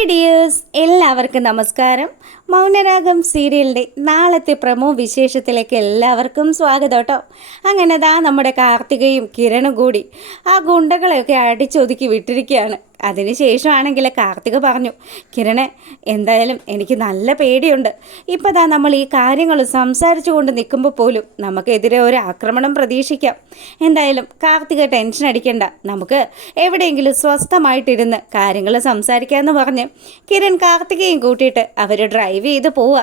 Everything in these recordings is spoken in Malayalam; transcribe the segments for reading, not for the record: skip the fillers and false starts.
ഹായ് ഡിയേഴ്സ്, എല്ലാവർക്കും നമസ്കാരം. മൗനരാഗം സീരിയലിൻ്റെ നാളത്തെ പ്രമോ വിശേഷത്തിലേക്ക് എല്ലാവർക്കും സ്വാഗതം കേട്ടോ. അങ്ങനെ നമ്മുടെ കാർത്തികയും കിരണും കൂടി ആ ഗുണ്ടകളെയൊക്കെ അടിച്ചൊതുക്കി വിട്ടിരിക്കുകയാണ്. അതിനുശേഷമാണെങ്കിൽ കാർത്തിക പറഞ്ഞു, കിരണെ, എന്തായാലും എനിക്ക് നല്ല പേടിയുണ്ട്. ഇപ്പോൾ നമ്മൾ ഈ കാര്യങ്ങൾ സംസാരിച്ചു കൊണ്ട് നിൽക്കുമ്പോൾ പോലും നമുക്കെതിരെ ഒരു ആക്രമണം പ്രതീക്ഷിക്കാം. എന്തായാലും കാർത്തിക ടെൻഷൻ അടിക്കണ്ട, നമുക്ക് എവിടെയെങ്കിലും സ്വസ്ഥമായിട്ടിരുന്ന് കാര്യങ്ങൾ സംസാരിക്കാമെന്ന് പറഞ്ഞ് കിരൺ കാർത്തികയും കൂട്ടിയിട്ട് അവർ ഡ്രൈവ് ചെയ്ത് പോവുക.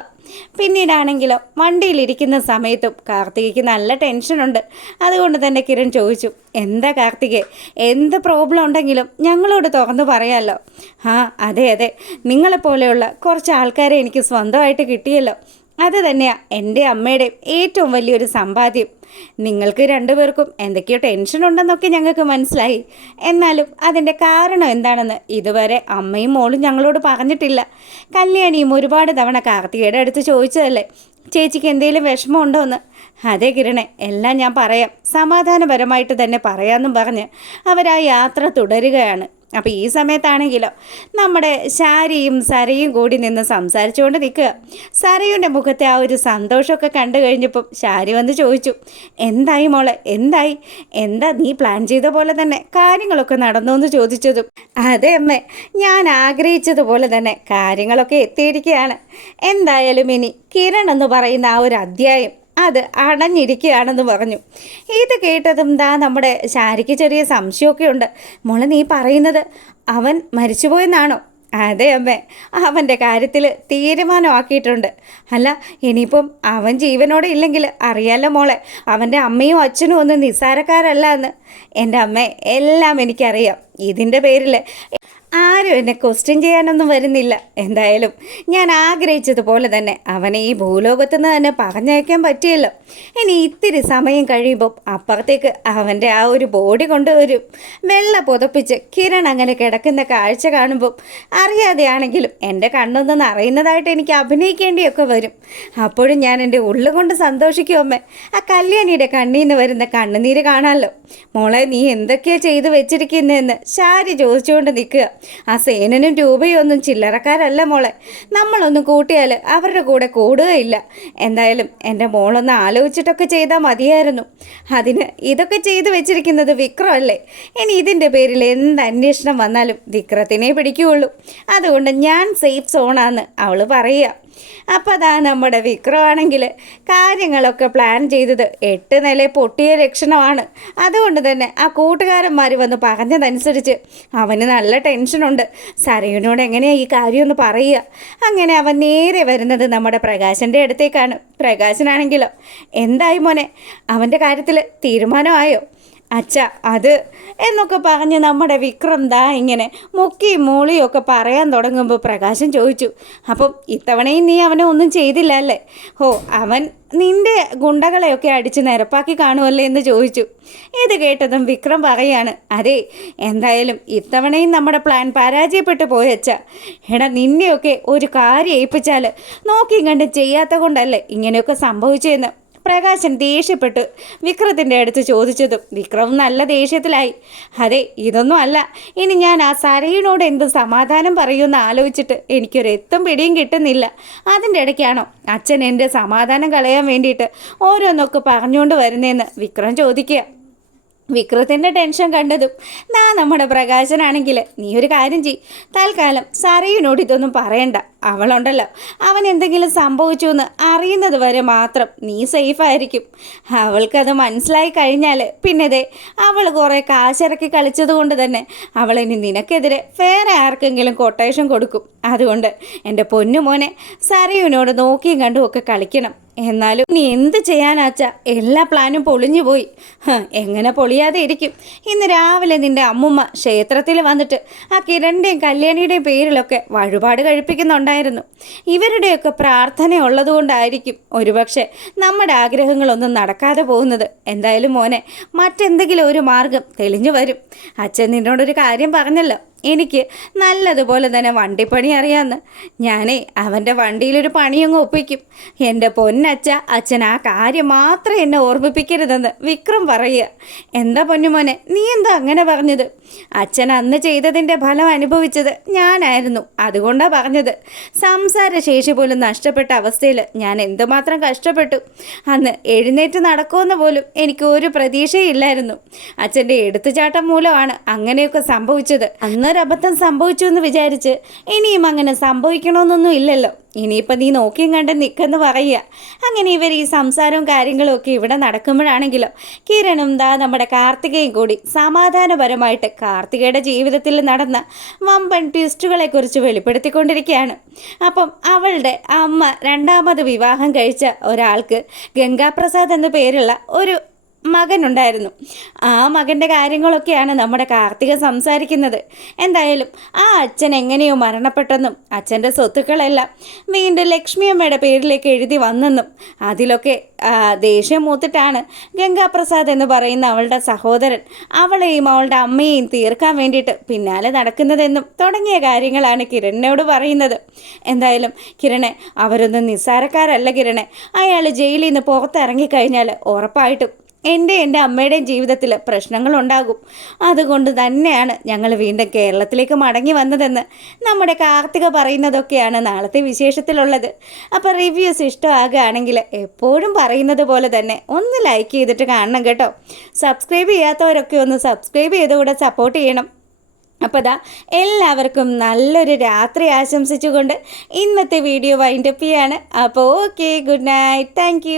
പിന്നീടാണെങ്കിലോ വണ്ടിയിലിരിക്കുന്ന സമയത്തും കാർത്തികയ്ക്ക് നല്ല ടെൻഷനുണ്ട്. അതുകൊണ്ട് തന്നെ കിരൺ ചോദിച്ചു, എന്താ കാർത്തികേ, എന്ത് പ്രോബ്ലം ഉണ്ടെങ്കിലും ഞങ്ങളോട് തുറന്നു പറയാമല്ലോ. അതെ, നിങ്ങളെപ്പോലെയുള്ള കുറച്ച് ആൾക്കാരെ എനിക്ക് സ്വന്തമായിട്ട് കിട്ടിയല്ലോ. അത് തന്നെയാണ് എൻ്റെ അമ്മയുടെയും ഏറ്റവും വലിയൊരു സമ്പാദ്യം. നിങ്ങൾക്ക് രണ്ടുപേർക്കും എന്തൊക്കെയോ ടെൻഷൻ ഉണ്ടെന്നൊക്കെ ഞങ്ങൾക്ക് മനസ്സിലായി. എന്നാലും അതിൻ്റെ കാരണം എന്താണെന്ന് ഇതുവരെ അമ്മയും മോളും ഞങ്ങളോട് പറഞ്ഞിട്ടില്ല. കല്യാണിയും ഒരുപാട് തവണ കാർത്തികയുടെ അടുത്ത് ചോദിച്ചതല്ലേ, ചേച്ചിക്ക് എന്തെങ്കിലും വിഷമമുണ്ടോ എന്ന്. അതെ കിരണെ, എല്ലാം ഞാൻ പറയാം, സമാധാനപരമായിട്ട് തന്നെ പറയാമെന്നും പറഞ്ഞ് അവരാ യാത്ര തുടരുകയാണ്. അപ്പോൾ ഈ സമയത്താണെങ്കിലോ നമ്മുടെ ശാരിയും സരയും കൂടി നിന്ന് സംസാരിച്ചുകൊണ്ട് നിൽക്കുക. സരയുടെ മുഖത്തെ ആ ഒരു സന്തോഷമൊക്കെ കണ്ടു കഴിഞ്ഞപ്പം ശാരി വന്ന് ചോദിച്ചു, എന്തായി മോളെ, എന്താ നീ പ്ലാൻ ചെയ്ത പോലെ തന്നെ കാര്യങ്ങളൊക്കെ നടന്നു എന്ന് ചോദിച്ചതും, അതെ അമ്മേ, ഞാൻ ആഗ്രഹിച്ചതുപോലെ തന്നെ കാര്യങ്ങളൊക്കെ എത്തിയിരിക്കുകയാണ്. എന്തായാലും ഇനി കിരൺ എന്ന് പറയുന്ന ആ ഒരു അധ്യായം അത് അടഞ്ഞിരിക്കുകയാണെന്ന് പറഞ്ഞു. ഇത് കേട്ടതും നമ്മുടെ ശാരിക്ക് ചെറിയ സംശയമൊക്കെ ഉണ്ട്. മോളെ, നീ പറയുന്നത് അവൻ മരിച്ചുപോയെന്നാണോ? അതെ അമ്മേ, അവൻ്റെ കാര്യത്തിൽ തീരുമാനമാക്കിയിട്ടുണ്ട്. അല്ല, ഇനിയിപ്പം അവൻ ജീവനോടെ ഇല്ലെങ്കിൽ അറിയാലോ മോളെ, അവൻ്റെ അമ്മയും അച്ഛനും ഒന്നും നിസ്സാരക്കാരല്ല എന്ന്. എൻ്റെ അമ്മേ, എല്ലാം എനിക്കറിയാം. ഇതിൻ്റെ പേരിൽ ആരും എന്നെ ക്വസ്റ്റ്യൻ ചെയ്യാനൊന്നും വരുന്നില്ല. എന്തായാലും ഞാൻ ആഗ്രഹിച്ചതുപോലെ തന്നെ അവനെ ഈ ഭൂലോകത്ത് നിന്ന് തന്നെ പറഞ്ഞയക്കാൻ പറ്റിയല്ലോ. ഇനി ഇത്തിരി സമയം കഴിയുമ്പോൾ അപ്പുറത്തേക്ക് അവൻ്റെ ആ ഒരു ബോഡി കൊണ്ടുവരും. വെള്ള പുതപ്പിച്ച് കിരൺ അങ്ങനെ കിടക്കുന്ന കാഴ്ച കാണുമ്പോൾ അറിയാതെയാണെങ്കിലും എൻ്റെ കണ്ണൊന്ന് നിറയുന്നതായിട്ട് എനിക്ക് അഭിനയിക്കേണ്ടിയൊക്കെ വരും. അപ്പോഴും ഞാൻ എൻ്റെ ഉള്ളുകൊണ്ട് സന്തോഷിക്കും അമ്മേ. ആ കല്യാണിയുടെ കണ്ണിൽ നിന്ന് വരുന്ന കണ്ണുനീര് കാണാമല്ലോ. മോളെ, നീ എന്തൊക്കെയാണ് ചെയ്തു വെച്ചിരിക്കുന്നതെന്ന് ശാരി ചോദിച്ചുകൊണ്ട് നിൽക്കുക. ആ സേനനും രൂപയും ഒന്നും ചില്ലറക്കാരല്ല മോളെ. നമ്മളൊന്നും കൂട്ടിയാൽ അവരുടെ കൂടെ കൂടുകയില്ല. എന്തായാലും എൻ്റെ മോളൊന്ന് ആലോചിച്ചിട്ടൊക്കെ ചെയ്താൽ മതിയായിരുന്നു. അതിന് ഇതൊക്കെ ചെയ്തു വെച്ചിരിക്കുന്നത് വിക്രം അല്ലേ. ഇനി ഇതിൻ്റെ പേരിൽ എന്ത് അന്വേഷണം വന്നാലും വിക്രത്തിനെ പിടിക്കുകയുള്ളൂ. അതുകൊണ്ട് ഞാൻ സേഫ് സോണാന്ന് അവൾ പറയുക. അപ്പോൾ നമ്മുടെ വിക്രമാണെങ്കിൽ കാര്യങ്ങളൊക്കെ പ്ലാൻ ചെയ്തത് 8 നില പൊട്ടിയ ലക്ഷണമാണ്. അതുകൊണ്ട് തന്നെ ആ കൂട്ടുകാരന്മാർ വന്ന് പറഞ്ഞതനുസരിച്ച് അവന് നല്ല ടെൻഷനുണ്ട്. സരയുനോട് എങ്ങനെയാണ് ഈ കാര്യമൊന്ന് പറയുക. അങ്ങനെ അവൻ നേരെ വരുന്നത് നമ്മുടെ പ്രകാശൻ്റെ അടുത്തേക്കാണ്. പ്രകാശനാണെങ്കിലോ, എന്തായി മോനെ, അവൻ്റെ കാര്യത്തിൽ തീരുമാനമായോ? അച്ഛ, അത് എന്നൊക്കെ പറഞ്ഞ് നമ്മുടെ വിക്രം ഇങ്ങനെ മുക്കിയും മൂളിയും ഒക്കെ പറയാൻ തുടങ്ങുമ്പോൾ പ്രകാശൻ ചോദിച്ചു, അപ്പം ഇത്തവണയും നീ അവനെ ഒന്നും ചെയ്തില്ല അല്ലേ? അവൻ നിൻ്റെ ഗുണ്ടകളെയൊക്കെ അടിച്ച് നിരപ്പാക്കി കാണുമല്ലേ എന്ന് ചോദിച്ചു. ഇത് കേട്ടതും വിക്രം പറയാണ്, അതെ, എന്തായാലും ഇത്തവണയും നമ്മുടെ പ്ലാൻ പരാജയപ്പെട്ടു പോയച്ച. എടാ, നിന്നെയൊക്കെ ഒരു കാര്യം ഏൽപ്പിച്ചാൽ നോക്കിയും കണ്ട് ചെയ്യാത്ത കൊണ്ടല്ലേ ഇങ്ങനെയൊക്കെ സംഭവിച്ചതെന്ന് പ്രകാശൻ ദേഷ്യപ്പെട്ട് വിക്രത്തിൻ്റെ അടുത്ത് ചോദിച്ചതും വിക്രം നല്ല ദേഷ്യത്തിലായി. അതെ, ഇതൊന്നും അല്ല. ഇനി ഞാൻ ആ സരയിനോട് എന്ത് സമാധാനം പറയുമെന്ന് ആലോചിച്ചിട്ട് എനിക്കൊരെത്തും പിടിയും കിട്ടുന്നില്ല. അതിൻ്റെ ഇടയ്ക്കാണോ അച്ഛൻ എൻ്റെ സമാധാനം കളയാൻ വേണ്ടിയിട്ട് ഓരോന്നൊക്കെ പറഞ്ഞുകൊണ്ട് വരുന്നതെന്ന് വിക്രം ചോദിക്കുക. വിക്രത്തിൻ്റെ ടെൻഷൻ കണ്ടതും നമ്മുടെ പ്രകാശനാണെങ്കിൽ, നീ ഒരു കാര്യം ചെയ്യ്, തൽക്കാലം സരയുനോട് ഇതൊന്നും പറയണ്ട. അവളുണ്ടല്ലോ, അവൻ എന്തെങ്കിലും സംഭവിച്ചു എന്ന് അറിയുന്നത് വരെ മാത്രം നീ സേഫായിരിക്കും. അവൾക്കത് മനസ്സിലായി കഴിഞ്ഞാൽ പിന്നെ അവൾ കുറേ കാശിറക്കി കളിച്ചത് കൊണ്ട് തന്നെ അവളിനി നിനക്കെതിരെ വേറെ ആർക്കെങ്കിലും കൊട്ടേഷൻ കൊടുക്കും. അതുകൊണ്ട് എൻ്റെ പൊന്നുമോനെ, സരയുനോട് നോക്കിയും കണ്ടും ഒക്കെ കളിക്കണം. എന്നാലും നീ എന്ത് ചെയ്യാനാച്ച, എല്ലാ പ്ലാനും പൊളിഞ്ഞു പോയി. എങ്ങനെ പൊളിയാതെ ഇരിക്കും? ഇന്ന് രാവിലെ നിൻ്റെ അമ്മുമ്മ ക്ഷേത്രത്തിൽ വന്നിട്ട് ആ കിരണിൻ്റെയും കല്യാണിയുടെയും പേരിലൊക്കെ വഴിപാട് കഴിപ്പിക്കുന്നുണ്ടായിരുന്നു. ഇവരുടെയൊക്കെ പ്രാർത്ഥന ഉള്ളതുകൊണ്ടായിരിക്കും ഒരുപക്ഷെ നമ്മുടെ ആഗ്രഹങ്ങളൊന്നും നടക്കാതെ പോകുന്നത്. എന്തായാലും മോനെ, മറ്റെന്തെങ്കിലും ഒരു മാർഗം തെളിഞ്ഞു വരും. അച്ഛൻ നിന്നോടൊരു കാര്യം പറഞ്ഞല്ലോ, എനിക്ക് നല്ലതുപോലെ തന്നെ വണ്ടിപ്പണി അറിയാമെന്ന്. ഞാനേ അവൻ്റെ വണ്ടിയിലൊരു പണിയങ്ങ് ഒപ്പിക്കും. എൻ്റെ പൊന്നച്ഛ, അച്ഛൻ ആ കാര്യം മാത്രം എന്നെ ഓർമ്മിപ്പിക്കരുതെന്ന് വിക്രം പറയുക. എന്താ പൊന്നുമോനെ, നീ എന്താ അങ്ങനെ പറഞ്ഞത്? അച്ഛൻ അന്ന് ചെയ്തതിൻ്റെ ഫലം അനുഭവിച്ചത് ഞാനായിരുന്നു, അതുകൊണ്ടാണ് പറഞ്ഞത്. സംസാരശേഷി പോലും നഷ്ടപ്പെട്ട അവസ്ഥയിൽ ഞാൻ എന്തുമാത്രം കഷ്ടപ്പെട്ടു. അന്ന് എഴുന്നേറ്റ് നടക്കുമെന്ന് പോലും എനിക്ക് ഒരു പ്രതീക്ഷയില്ലായിരുന്നു. അച്ഛൻ്റെ എടുത്തുചാട്ടം മൂലമാണ് അങ്ങനെയൊക്കെ സംഭവിച്ചത്. അന്നൊരബദ്ധം സംഭവിച്ചു എന്ന് വിചാരിച്ച് ഇനിയും അങ്ങനെ സംഭവിക്കണമെന്നൊന്നും ഇല്ലല്ലോ. ഇനിയിപ്പോൾ നീ നോക്കിയും കണ്ട് നിൽക്കെന്ന് പറയുക. അങ്ങനെ ഇവർ ഈ സംസാരവും കാര്യങ്ങളും ഒക്കെ ഇവിടെ നടക്കുമ്പോഴാണെങ്കിലോ കിരണും നമ്മുടെ കാർത്തികയും കൂടി സമാധാനപരമായിട്ട് കാർത്തികയുടെ ജീവിതത്തിൽ നടന്ന വമ്പൻ ട്വിസ്റ്റുകളെക്കുറിച്ച് വെളിപ്പെടുത്തിക്കൊണ്ടിരിക്കുകയാണ്. അപ്പം അവളുടെ അമ്മ രണ്ടാമത് വിവാഹം കഴിച്ച ഒരാൾക്ക് ഗംഗാപ്രസാദ് എന്ന പേരുള്ള ഒരു മകനുണ്ടായിരുന്നു. ആ മകൻ്റെ കാര്യങ്ങളൊക്കെയാണ് നമ്മുടെ കാർത്തിക സംസാരിക്കുന്നത്. എന്തായാലും ആ അച്ഛൻ എങ്ങനെയോ മരണപ്പെട്ടെന്നും അച്ഛൻ്റെ സ്വത്തുക്കളെല്ലാം വീണ്ടും ലക്ഷ്മിയമ്മയുടെ പേരിലേക്ക് എഴുതി വന്നെന്നും അതിലൊക്കെ ദേഷ്യം മൂത്തിട്ടാണ് ഗംഗാപ്രസാദ് എന്ന് പറയുന്ന അവളുടെ സഹോദരൻ അവളെയും അവളുടെ അമ്മയെയും തീർക്കാൻ വേണ്ടിയിട്ട് പിന്നാലെ നടക്കുന്നതെന്നും തുടങ്ങിയ കാര്യങ്ങളാണ് കിരണിനോട് പറയുന്നത്. എന്തായാലും കിരണെ, അവരൊന്നും നിസ്സാരക്കാരല്ല കിരണെ. അയാൾ ജയിലിൽ നിന്ന് പുറത്തിറങ്ങിക്കഴിഞ്ഞാൽ ഉറപ്പായിട്ടും എൻ്റെ അമ്മയുടെയും ജീവിതത്തിൽ പ്രശ്നങ്ങളുണ്ടാകും. അതുകൊണ്ട് തന്നെയാണ് ഞങ്ങൾ വീണ്ടും കേരളത്തിലേക്ക് മടങ്ങി വന്നതെന്ന് നമ്മുടെ കാർത്തിക പറയുന്നതൊക്കെയാണ് നാളത്തെ വിശേഷത്തിലുള്ളത്. അപ്പോൾ റിവ്യൂസ് ഇഷ്ടമാകുകയാണെങ്കിൽ എപ്പോഴും പറയുന്നത് പോലെ തന്നെ ഒന്ന് ലൈക്ക് ചെയ്തിട്ട് കാണണം കേട്ടോ. സബ്സ്ക്രൈബ് ചെയ്യാത്തവരൊക്കെ ഒന്ന് സബ്സ്ക്രൈബ് ചെയ്തുകൂടെ സപ്പോർട്ട് ചെയ്യണം. അപ്പോൾ എല്ലാവർക്കും നല്ലൊരു രാത്രി ആശംസിച്ചുകൊണ്ട് ഇന്നത്തെ വീഡിയോ വൈൻഡപ്പ് ചെയ്യാണ്. അപ്പോൾ ഓക്കെ, ഗുഡ് നൈറ്റ്, താങ്ക്